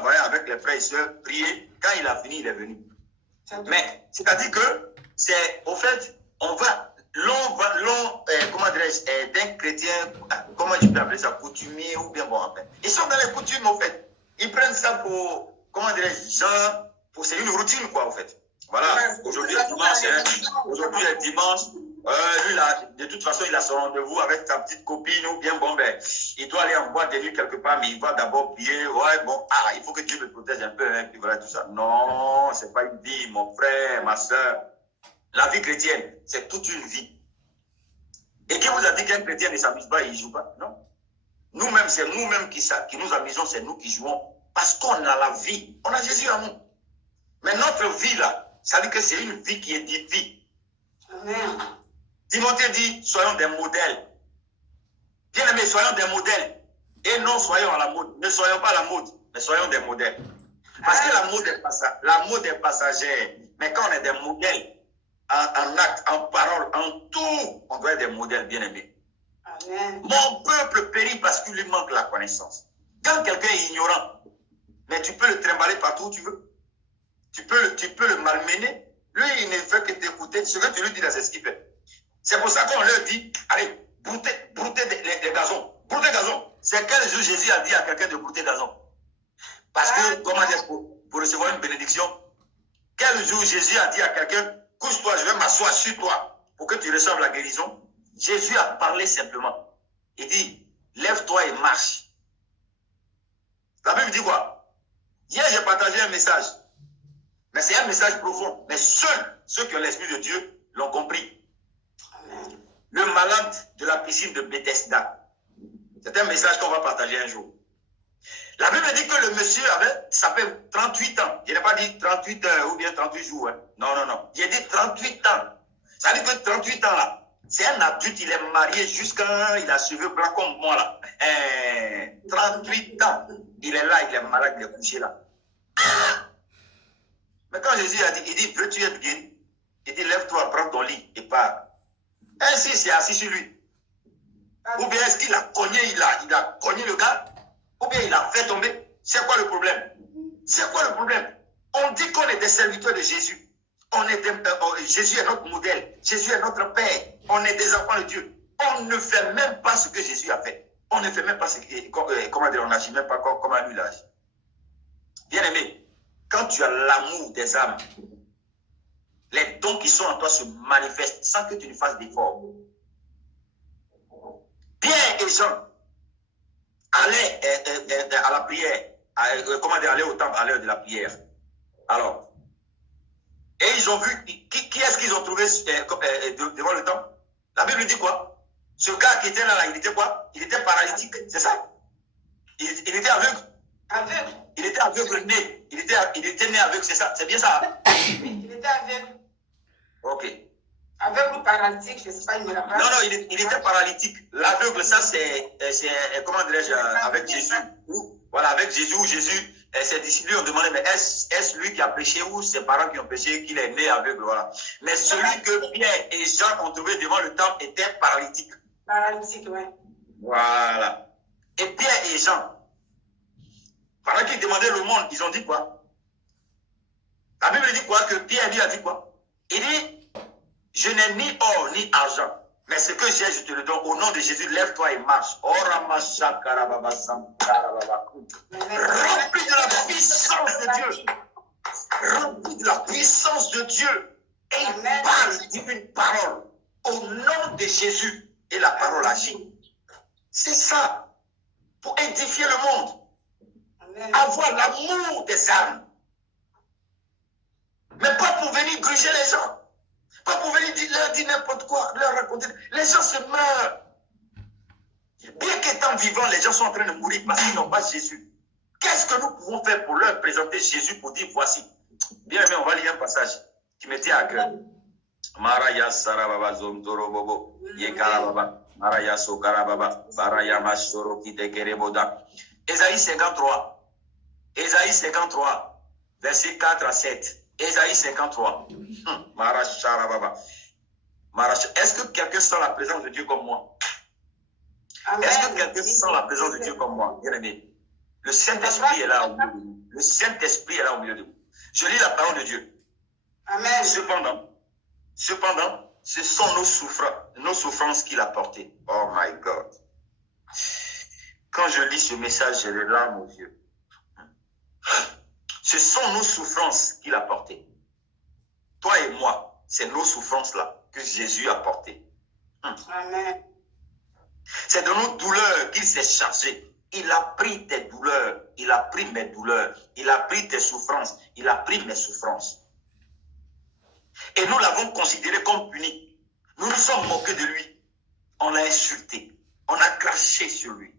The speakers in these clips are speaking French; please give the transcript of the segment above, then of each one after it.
voyez, avec les frères et sœurs, prier. Quand il a fini, il est venu. Mais, c'est-à-dire que, c'est, au fait, comment dirais-je, d'un chrétien, comment je peux appeler ça, coutumier ou bien bon, enfin. Ils sont dans les coutumes, au fait. Ils prennent ça pour, comment dirais-je, genre, c'est une routine, quoi, au fait. Voilà, aujourd'hui est dimanche, hein. Aujourd'hui est dimanche. Lui, là, de toute façon, il a son rendez-vous avec sa petite copine ou bien, bon, ben, il doit aller en boîte de nuit quelque part, mais il va d'abord prier. Ouais, bon, il faut que Dieu me protège un peu, hein, puis voilà, tout ça. Non, c'est pas une vie, mon frère, ma soeur. La vie chrétienne, c'est toute une vie. Et qui vous a dit qu'un chrétien ne s'amuse pas et il ne joue pas? Non. Nous-mêmes, c'est nous-mêmes qui nous amusons, c'est nous qui jouons. Parce qu'on a la vie. On a Jésus en nous. Mais notre vie, là, ça veut dire que c'est une vie qui édifie. Amen. Timothée dit, soyons des modèles. Bien aimés, soyons des modèles. Et non soyons à la mode. Ne soyons pas à la mode, mais soyons des modèles. Parce que la mode est passagère. Mais quand on est des modèles, en acte, en parole, en tout, on doit être des modèles bien aimés. Amen. Mon peuple périt parce qu'il lui manque la connaissance. Quand quelqu'un est ignorant, mais tu peux le trimballer partout où tu veux. Tu peux le malmener. Lui, il ne fait que t'écouter. Ce que tu lui dis là, c'est ce qu'il fait. C'est pour ça qu'on leur dit, allez, broutez les gazons. Brouter gazon. C'est quel jour Jésus a dit à quelqu'un de brouter gazon? Parce que, comment dire, pour recevoir une bénédiction, quel jour Jésus a dit à quelqu'un, couche-toi, je vais m'asseoir sur toi pour que tu reçoives la guérison? Jésus a parlé simplement. Il dit, lève-toi et marche. La Bible dit quoi? Hier, j'ai partagé un message. Mais c'est un message profond. Mais seuls ceux qui ont l'Esprit de Dieu l'ont compris. Amen. Le malade de la piscine de Bethesda. C'est un message qu'on va partager un jour. La Bible dit que le monsieur ça fait 38 ans. Il n'a pas dit 38 heures ou bien 38 jours. Hein. Non, non, non. Il a dit 38 ans. Ça veut dire que 38 ans là, c'est un adulte, il est marié jusqu'à, il a cheveux blancs comme moi là. 38 ans. Il est là, il est malade, il est couché là. Mais quand Jésus a dit, il dit, veux-tu être guéri? Il dit, lève-toi, prends ton lit et pars. Ainsi, c'est assis sur lui. Ou bien est-ce qu'il a cogné, il a cogné le gars? Ou bien il a fait tomber? C'est quoi le problème? C'est quoi le problème? On dit qu'on est des serviteurs de Jésus. Jésus est notre modèle. Jésus est notre Père. On est des enfants de Dieu. On ne fait même pas ce que Jésus a fait. On ne fait même pas ce que, comment dire, on n'agit même pas comme lui l'agit. Bien aimé, quand tu as l'amour des âmes, les dons qui sont en toi se manifestent sans que tu ne fasses d'efforts. Pierre et Jean allaient à la prière, aller au temple à l'heure de la prière. Alors, et ils ont vu, qui est-ce qu'ils ont trouvé devant le temple? La Bible dit quoi? Ce gars qui était là, il était quoi? Il était paralytique, c'est ça? Il était aveugle. Aveugle. Il était aveugle né. Il était né aveugle, c'est ça? C'est bien ça? Oui, il était aveugle. Ok. Aveugle ou paralytique, je ne sais pas, il me l'a pas. Non, non, il était paralytique. L'aveugle, ça, c'est comment dirais-je, avec Jésus. Voilà, avec Jésus, ses disciples lui ont demandé, mais est-ce lui qui a péché ou ses parents qui ont péché, qu'il est né aveugle, voilà. Mais celui que Pierre et Jean ont trouvé devant le temple était paralytique. Paralytique, oui. Voilà. Et Pierre et Jean, pendant qu'ils demandaient le monde, ils ont dit quoi? La Bible dit quoi? Que Pierre lui a dit quoi? Il dit, je n'ai ni or ni argent, mais ce que j'ai, je te le donne. Au nom de Jésus, lève-toi et marche. Rempli de la puissance de Dieu. Rempli de la puissance de Dieu. Et il parle d'une parole. Au nom de Jésus. Et la parole agit. C'est ça. Pour édifier le monde. Avoir l'amour des âmes. Mais pas pour venir gruger les gens. Pas pour venir leur dire n'importe quoi, leur raconter. Les gens se meurent. Bien qu'étant vivants, les gens sont en train de mourir parce qu'ils n'ont pas Jésus. Qu'est-ce que nous pouvons faire pour leur présenter Jésus pour dire voici? Bien aimé, on va lire un passage qui me tient à cœur. Maraya Sarababa Zomtorobobo, Yekarababa, Maraya Sokarababa, Baraya Mashoro Kitekereboda. Ésaïe 53. Ésaïe 53, versets 4 à 7. Ésaïe 53. Est-ce que quelqu'un sent la présence de Dieu comme moi? Est-ce que quelqu'un sent la présence de Dieu comme moi? Bien aimé. Le Saint-Esprit est là au milieu de nous. Le Saint-Esprit est là au milieu de vous. Je lis la parole de Dieu. Amen. Cependant, ce sont nos souffrances qu'il a portées. Oh my God. Quand je lis ce message, j'ai les larmes aux yeux. Ce sont nos souffrances qu'il a portées. Toi et moi, c'est nos souffrances-là que Jésus a portées. Amen. C'est de nos douleurs qu'il s'est chargé. Il a pris tes douleurs, il a pris mes douleurs, il a pris tes souffrances, il a pris mes souffrances. Et nous l'avons considéré comme puni. Nous nous sommes moqués de lui. On l'a insulté, on a craché sur lui.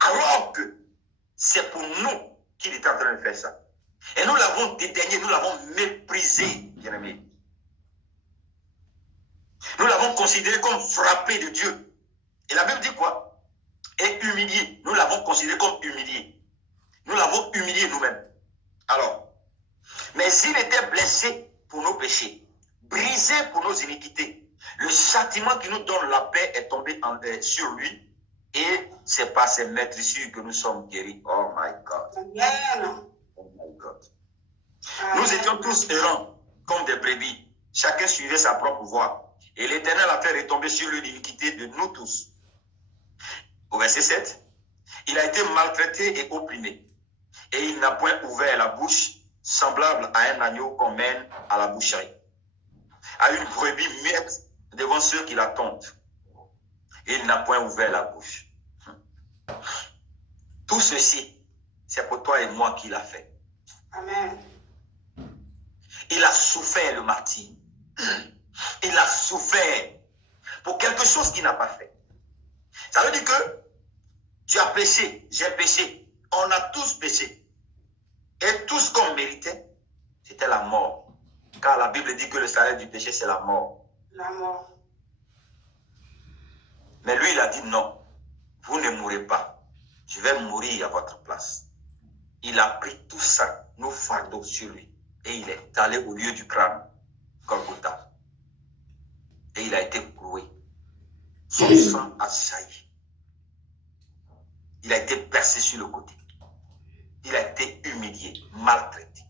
Alors que c'est pour nous qu'il est en train de faire ça. Et nous l'avons dédaigné, nous l'avons méprisé, bien-aimé. Nous l'avons considéré comme frappé de Dieu. Et la Bible dit quoi? Et humilié. Nous l'avons considéré comme humilié. Nous l'avons humilié nous-mêmes. Alors, mais il était blessé pour nos péchés, brisé pour nos iniquités. Le châtiment qui nous donne la paix est tombé sur lui. Et c'est par ses maîtrisures que nous sommes guéris. Oh my God. Amen. Oh my God. Nous étions tous errants comme des brebis. Chacun suivait sa propre voie. Et l'Éternel a fait retomber sur lui l'iniquité de nous tous. Au verset 7, il a été maltraité et opprimé. Et il n'a point ouvert la bouche, semblable à un agneau qu'on mène à la boucherie, à une brebis muette devant ceux qui l'attendent. Et il n'a point ouvert la bouche. Tout ceci, c'est pour toi et moi qu'il a fait. Amen. Il a souffert le martyre. Il a souffert pour quelque chose qu'il n'a pas fait. Ça veut dire que tu as péché, j'ai péché. On a tous péché. Et tout ce qu'on méritait, c'était la mort. Car la Bible dit que le salaire du péché, c'est la mort. La mort. Mais lui, il a dit non. Vous ne mourrez pas. Je vais mourir à votre place. Il a pris tout ça, nos fardeaux sur lui. Et il est allé au lieu du crâne, Golgotha. Et il a été cloué. Son sang a jailli. Il a été percé sur le côté. Il a été humilié, maltraité.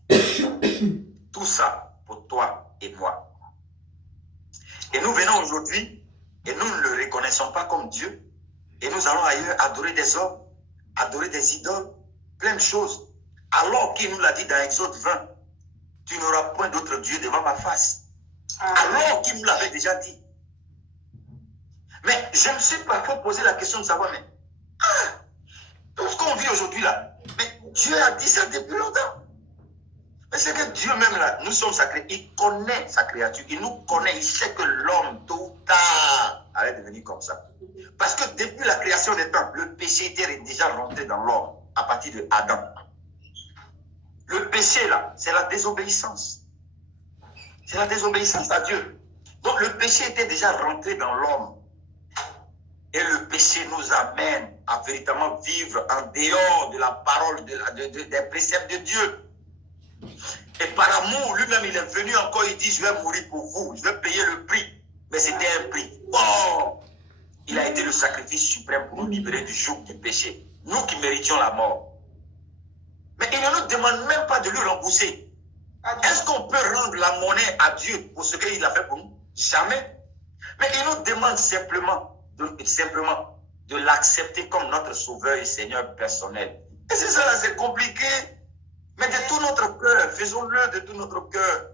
Tout ça pour toi et moi. Et nous venons aujourd'hui et nous ne le reconnaissons pas comme Dieu. Et nous allons ailleurs adorer des hommes, adorer des idoles, plein de choses. Alors qu'il nous l'a dit dans Exode 20, tu n'auras point d'autre Dieu devant ma face. Alors qu'il nous l'avait déjà dit. Mais je me suis parfois posé la question de savoir, mais tout ce qu'on vit aujourd'hui là, mais Dieu a dit ça depuis longtemps. Mais c'est que Dieu même là, nous sommes sacrés, il connaît sa créature, il nous connaît, il sait que l'homme, tôt ou tard, allait devenir comme ça. Parce que depuis la création des temps, le péché était déjà rentré dans l'homme, à partir de Adam. Le péché là, c'est la désobéissance. C'est la désobéissance à Dieu. Donc le péché était déjà rentré dans l'homme. Et le péché nous amène à véritablement vivre en dehors de la parole, des préceptes de Dieu. Et par amour, lui-même, il est venu encore, il dit, je vais mourir pour vous, je vais payer le prix. Mais c'était un prix. Oh! Il a été le sacrifice suprême pour nous libérer du joug du péché. Nous qui méritions la mort. Mais il ne nous demande même pas de lui rembourser. Est-ce qu'on peut rendre la monnaie à Dieu pour ce qu'il a fait pour nous? Jamais. Mais il nous demande simplement de l'accepter comme notre sauveur et Seigneur personnel. Et c'est ça, c'est compliqué. Mais de tout notre cœur, faisons-le de tout notre cœur.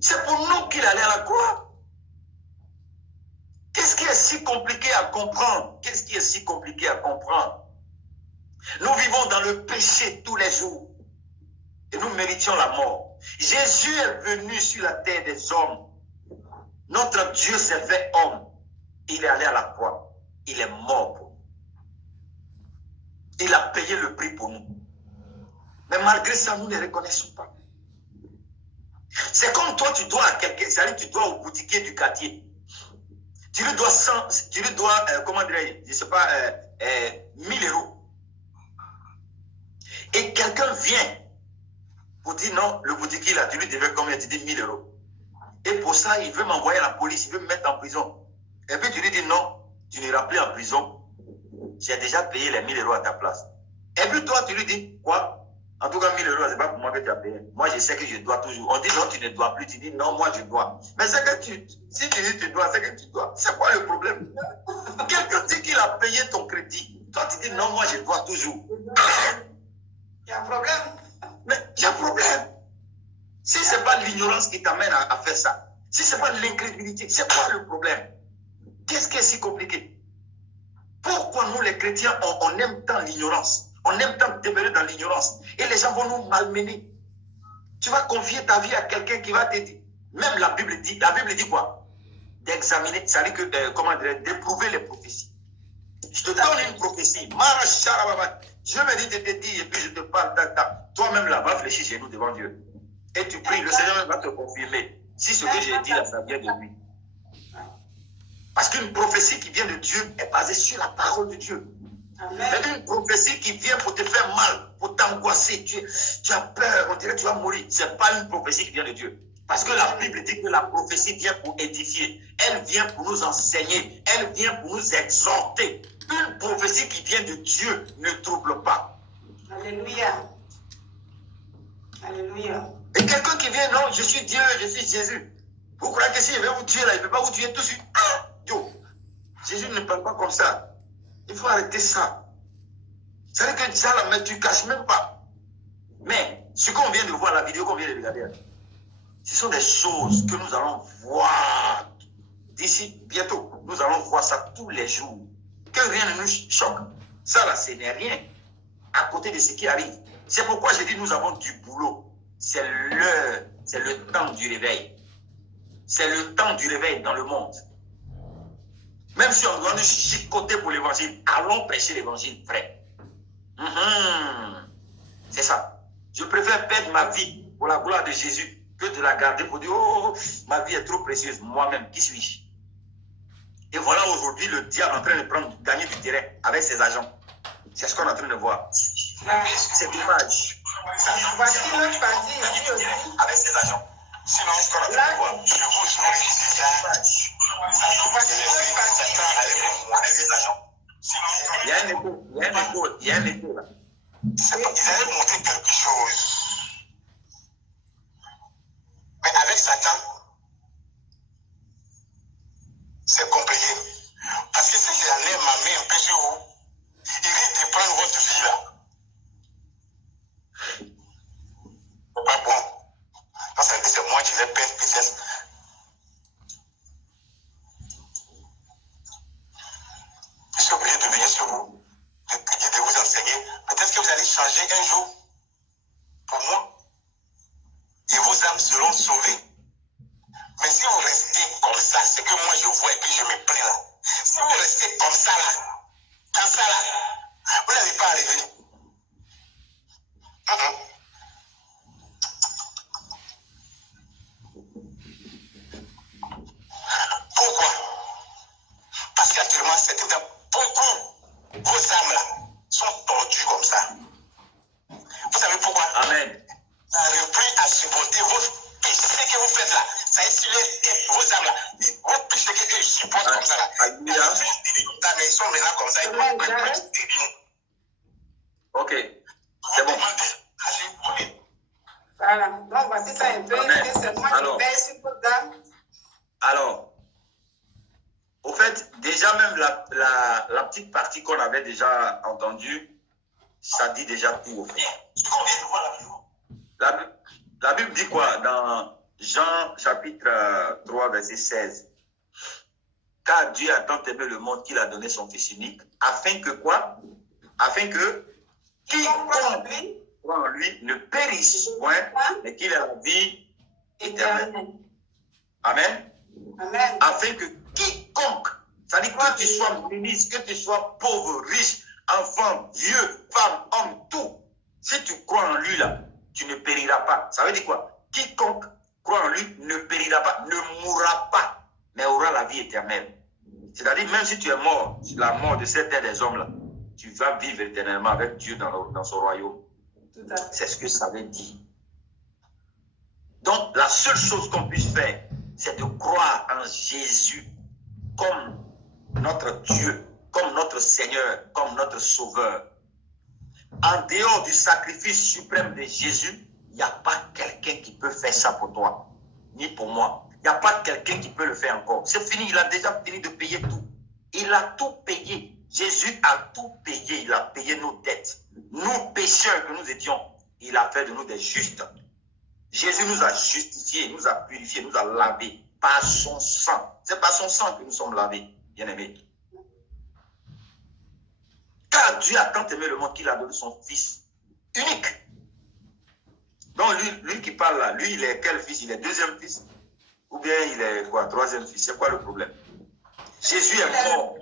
C'est pour nous qu'il allait à la croix. Qu'est-ce qui est si compliqué à comprendre? Qu'est-ce qui est si compliqué à comprendre? Nous vivons dans le péché tous les jours. Et nous méritions la mort. Jésus est venu sur la terre des hommes. Notre Dieu s'est fait homme. Il est allé à la croix. Il est mort pour nous. Il a payé le prix pour nous. Mais malgré ça, nous ne reconnaissons pas. C'est comme toi, tu dois à quelqu'un, c'est-à-dire tu dois au boutiquier du quartier. Tu lui dois, comment dirais-je, je ne sais pas, 1000 €. Et quelqu'un vient pour dire non, le boutiquier là, tu lui devais combien? Tu dis 1000 €. Et pour ça, il veut m'envoyer à la police, il veut me mettre en prison. Et puis tu lui dis non, tu n'iras plus en prison. J'ai déjà payé les 1000 € à ta place. Et puis toi, tu lui dis, quoi? En tout cas, 1000 euros, c'est pas pour moi que tu as payé. Moi, je sais que je dois toujours. On dit non, tu ne dois plus. Tu dis non, moi, je dois. Mais c'est que si tu dis tu dois, c'est que tu dois. C'est quoi le problème? Quelqu'un dit qu'il a payé ton crédit. Toi, tu dis non, moi, je dois toujours. Il y a un problème. Mais il y a un problème. Si ce n'est pas l'ignorance qui t'amène à faire ça, si ce n'est pas l'incrédulité, c'est quoi le problème? Qu'est-ce qui est si compliqué? Pourquoi nous, les chrétiens, on aime tant l'ignorance? On aime tant demeurer dans l'ignorance. Et les gens vont nous malmener. Tu vas confier ta vie à quelqu'un qui va te dire. Même la Bible dit quoi? D'examiner, c'est-à-dire que, comment dire, d'éprouver les prophéties. Je te donne une prophétie. Je me dis de te dire, et puis je te parle. Toi-même là, va fléchir chez nous devant Dieu. Et tu pries, le Seigneur va te confirmer. Si ce que j'ai dit là, ça vient de lui. Parce qu'une prophétie qui vient de Dieu est basée sur la parole de Dieu. Mais une prophétie qui vient pour te faire mal, pour t'angoisser, tu as peur, on dirait que tu vas mourir. Ce n'est pas une prophétie qui vient de Dieu. Parce que la Bible dit que la prophétie vient pour édifier. Elle vient pour nous enseigner. Elle vient pour nous exhorter. Une prophétie qui vient de Dieu ne trouble pas. Alléluia. Alléluia. Et quelqu'un qui vient, non, je suis Dieu, je suis Jésus. Vous croyez que s'il veut vous tuer là, il ne peut pas vous tuer tout de suite. Ah, Dieu. Jésus ne parle pas comme ça. Il faut arrêter ça. C'est-à-dire que ça, là, mais tu ne caches même pas. Mais ce qu'on vient de voir, la vidéo qu'on vient de regarder, ce sont des choses que nous allons voir d'ici bientôt. Nous allons voir ça tous les jours. Que rien ne nous choque. Ça, là, ce n'est rien à côté de ce qui arrive. C'est pourquoi j'ai dit nous avons du boulot. C'est l'heure, c'est le temps du réveil. C'est le temps du réveil dans le monde. Même si on doit nous chicoter pour l'évangile, allons prêcher l'évangile vrai. C'est ça. Je préfère perdre ma vie pour la gloire de Jésus que de la garder pour dire, oh, ma vie est trop précieuse. Moi-même, qui suis-je? Et voilà aujourd'hui le diable en train de gagner du terrain avec ses agents. C'est ce qu'on est en train de voir. C'est dommage. Voici l'autre partie ici aussi. Avec ses agents. Sinon, ce qu'on est en train de voir, je vous c'est Voici l'autre partie. avec ses agents. Il y a un écho, il y a un écho là. Ils avaient montré quelque chose. Mais avec Satan, c'est compliqué. Parce que si j'enlève ma main un peu sur vous, il risque de prendre votre vie là. C'est pas bon. Parce que c'est moi qui vais perdre peut-être. Je suis obligé de veiller sur vous, de vous enseigner. Peut-être que vous allez changer un jour pour moi. Et vos âmes seront sauvées. Mais si vous restez comme ça, c'est que moi je vois et puis je me plains là. Si vous restez comme ça là, dans ça là, vous n'allez pas arriver. Pourquoi? Parce qu'actuellement, c'est beaucoup. Vos âmes là sont tordues comme ça. Vous savez pourquoi? Amen. Vous n'arrivez plus à supporter vos péchés que vous faites là. Ça est sur les têtes, vos âmes là. Vos péchés qu'ils supportent comme ça là. Mais ils sont maintenant comme ça. Ils vont prendre des lignes. Ok. C'est bon. Voilà. Donc, voici ça un peu. C'est moi qui paye sur vos âmes. Alors, au fait, déjà même la petite partie qu'on avait déjà entendue, ça dit déjà tout au fait. La Bible dit quoi dans Jean chapitre 3 verset 16? Car Dieu a tant aimé le monde qu'il a donné son Fils unique, afin que quoi? Afin que quiconque croit en lui ne périsse point, mais qu'il ait la vie éternelle. Amen. Amen. Afin que quiconque, c'est-à-dire que tu sois ministre, que tu sois pauvre, riche, enfant, vieux, femme, homme, tout, si tu crois en lui là, tu ne périras pas. Ça veut dire quoi? Quiconque croit en lui ne périra pas, ne mourra pas, mais aura la vie éternelle. C'est-à-dire, même si tu es mort, la mort de cette terre des hommes là, tu vas vivre éternellement avec Dieu dans son royaume. C'est ce que ça veut dire. Donc, la seule chose qu'on puisse faire, c'est de croire en Jésus comme notre Dieu, comme notre Seigneur, comme notre Sauveur. En dehors du sacrifice suprême de Jésus, il n'y a pas quelqu'un qui peut faire ça pour toi, ni pour moi. Il n'y a pas quelqu'un qui peut le faire encore. C'est fini, il a déjà fini de payer tout. Il a tout payé. Jésus a tout payé. Il a payé nos dettes. Nous, pécheurs que nous étions, il a fait de nous des justes. Jésus nous a justifiés, nous a purifiés, nous a lavés par son sang. C'est par son sang que nous sommes lavés, bien-aimés. Car Dieu a tant aimé le monde qu'il a donné son Fils unique. Donc lui qui parle là, lui il est quel fils? Il est deuxième fils? Ou bien il est quoi? Troisième fils? C'est quoi le problème? Jésus est mort.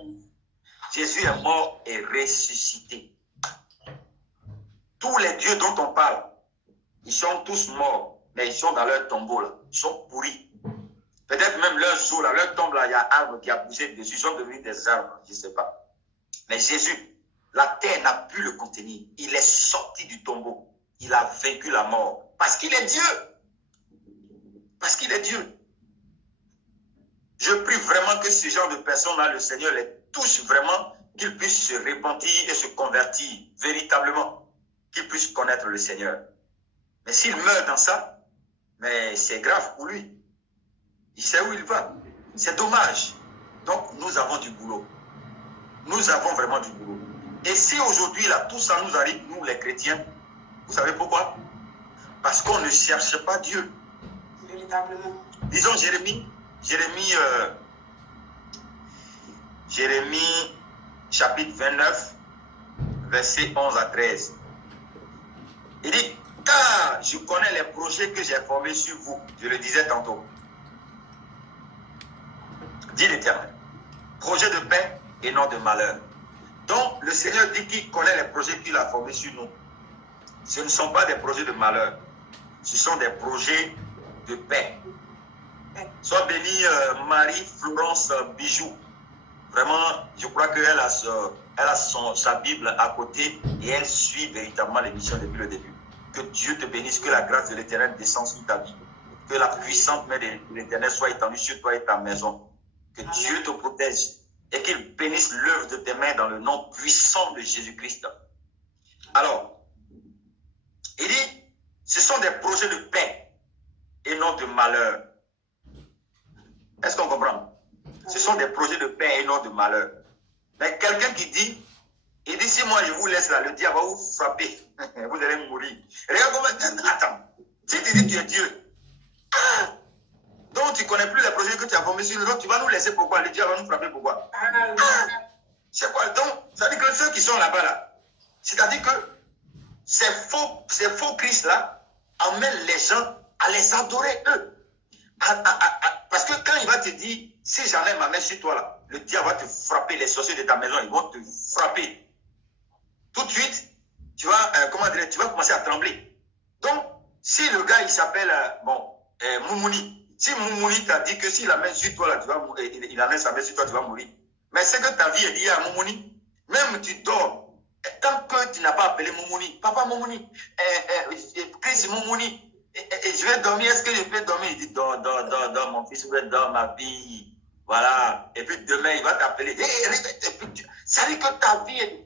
Jésus est mort et ressuscité. Tous les dieux dont on parle, ils sont tous morts, mais ils sont dans leur tombeau là. Ils sont pourris. Peut-être même leur zoo là, leur tombe là, il y a un arbre qui a poussé dessus, ils sont devenus des arbres, je ne sais pas. Mais Jésus, la terre n'a pu le contenir. Il est sorti du tombeau. Il a vaincu la mort. Parce qu'il est Dieu. Parce qu'il est Dieu. Je prie vraiment que ce genre de personnes-là, le Seigneur les touche vraiment, qu'ils puissent se repentir et se convertir véritablement. Qu'ils puissent connaître le Seigneur. Mais s'il meurt dans ça, mais c'est grave pour lui. Il sait où il va. C'est dommage. Donc, nous avons du boulot. Nous avons vraiment du boulot. Et si aujourd'hui, là, tout ça nous arrive, nous les chrétiens, vous savez pourquoi? Parce qu'on ne cherche pas Dieu. Véritablement. Disons Jérémie chapitre 29, versets 11 à 13. Il dit, car je connais les projets que j'ai formés sur vous. Je le disais tantôt. Dit l'Éternel. Projet de paix et non de malheur. Donc, le Seigneur dit qu'il connaît les projets qu'il a formés sur nous. Ce ne sont pas des projets de malheur. Ce sont des projets de paix. Sois bénie Marie-Florence Bijou. Vraiment, je crois qu'elle a, sa Bible à côté et elle suit véritablement l'émission depuis le début. Que Dieu te bénisse, que la grâce de l'Éternel descende sur ta vie. Que la puissante main de l'Éternel soit étendue sur toi et ta maison. Que Dieu te protège et qu'il bénisse l'œuvre de tes mains dans le nom puissant de Jésus-Christ. Alors, il dit, ce sont des projets de paix et non de malheur. Est-ce qu'on comprend? Ce sont des projets de paix et non de malheur. Mais quelqu'un qui dit, il dit, si moi je vous laisse là, le diable va vous frapper. Vous allez mourir. Regarde comment, attends, si tu dis que tu es Dieu, donc tu ne connais plus les projets que tu as formés sur nous, donc tu vas nous laisser pourquoi? Le diable va nous frapper pourquoi? C'est quoi? Donc, ça veut dire que ceux qui sont là-bas, là, c'est-à-dire que ces faux Christ là emmènent les gens à les adorer eux. Parce que quand il va te dire, si j'en ai ma main sur toi là, le diable va te frapper, les sorciers de ta maison, ils vont te frapper. Tout de suite, tu vas, tu vas commencer à trembler. Donc, si le gars il s'appelle, Moumouni, si Moumouni t'a dit que s'il a main sur toi là, tu vas mourir, il amène sa main sur toi, tu vas mourir. Mais c'est que ta vie est liée à Moumouni. Même tu dors, tant que tu n'as pas appelé Moumouni, papa Moumouni, Chris Moumouni, je vais dormir, est-ce que je peux dormir? Il dit, dors, mon fils, dors ma vie. Voilà. Et puis demain, il va t'appeler. Ça veut dire que ta vie est